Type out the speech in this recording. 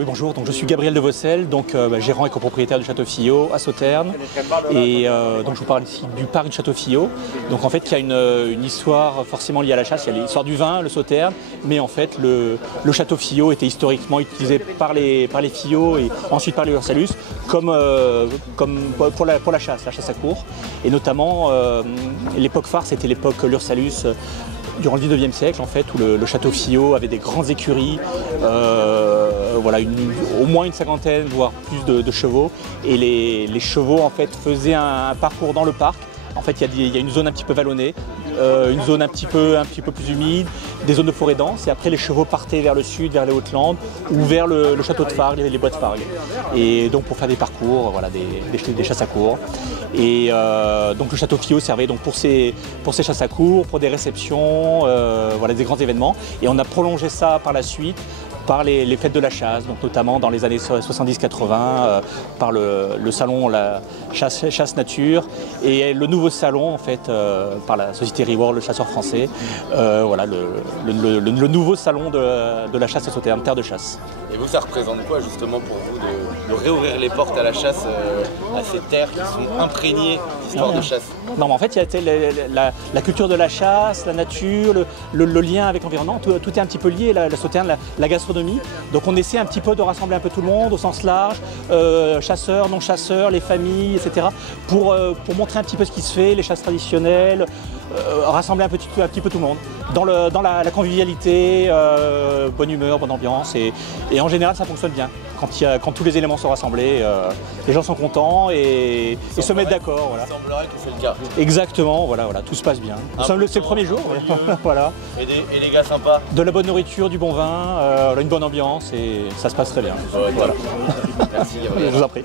Oui, bonjour, donc je suis Gabriel de Vossel, donc, gérant et copropriétaire du Château Fillot à Sauternes. Et donc je vous parle ici du parc du Château Fillot. Donc en fait, il y a une histoire forcément liée à la chasse. Il y a l'histoire du vin, le Sauternes, mais en fait, le Château Fillot était historiquement utilisé par les Fillots et ensuite par les Ursalus comme pour la chasse à court. Et notamment, l'époque phare, c'était l'époque l'Ursalus. Durant le 19e siècle, en fait, où le Château Fillot avait des grandes écuries, voilà, au moins une cinquantaine, voire plus de chevaux. Et les chevaux, en fait, faisaient un parcours dans le parc. En fait, il y a une zone un petit peu vallonnée, une zone un petit peu plus humide, des zones de forêt dense. Et après, les chevaux partaient vers le sud, vers les Hautes-Landes ou vers le château de Fargues, les bois de Fargues. Et donc pour faire des parcours, voilà, des chasses à courre. Et donc le Château Fillot servait donc pour ces chasses à courre, pour des réceptions, voilà, des grands événements. Et on a prolongé ça par la suite par les fêtes de la chasse, donc notamment dans les années 70-80, par le salon la chasse nature et le nouveau salon en fait par la société Reward, le chasseur français, voilà, le nouveau salon de la chasse à Sauternes, terre de chasse. Et vous, ça représente quoi justement pour vous de réouvrir les portes à la chasse à ces terres qui sont imprégnées d'histoire de chasse? Non, mais en fait, il y a la culture de la chasse, la nature, le lien avec l'environnement, tout est un petit peu lié, la Sauternes, la gastronomie. Donc on essaie un petit peu de rassembler un peu tout le monde au sens large, chasseurs, non-chasseurs, les familles, etc. Pour montrer un petit peu ce qui se fait, les chasses traditionnelles, rassembler un petit peu tout le monde. Dans la convivialité, bonne humeur, bonne ambiance. Et en général, ça fonctionne bien. Quand tous les éléments sont rassemblés, les gens sont contents et se mettent d'accord. Voilà. Il semblerait que c'est le cas. Exactement, voilà, tout se passe bien. C'est le premier jour. Voilà. Et les gars sympas. De la bonne nourriture, du bon vin, une bonne ambiance et ça se passe très bien. Ouais, voilà. Merci. Je vous en prie.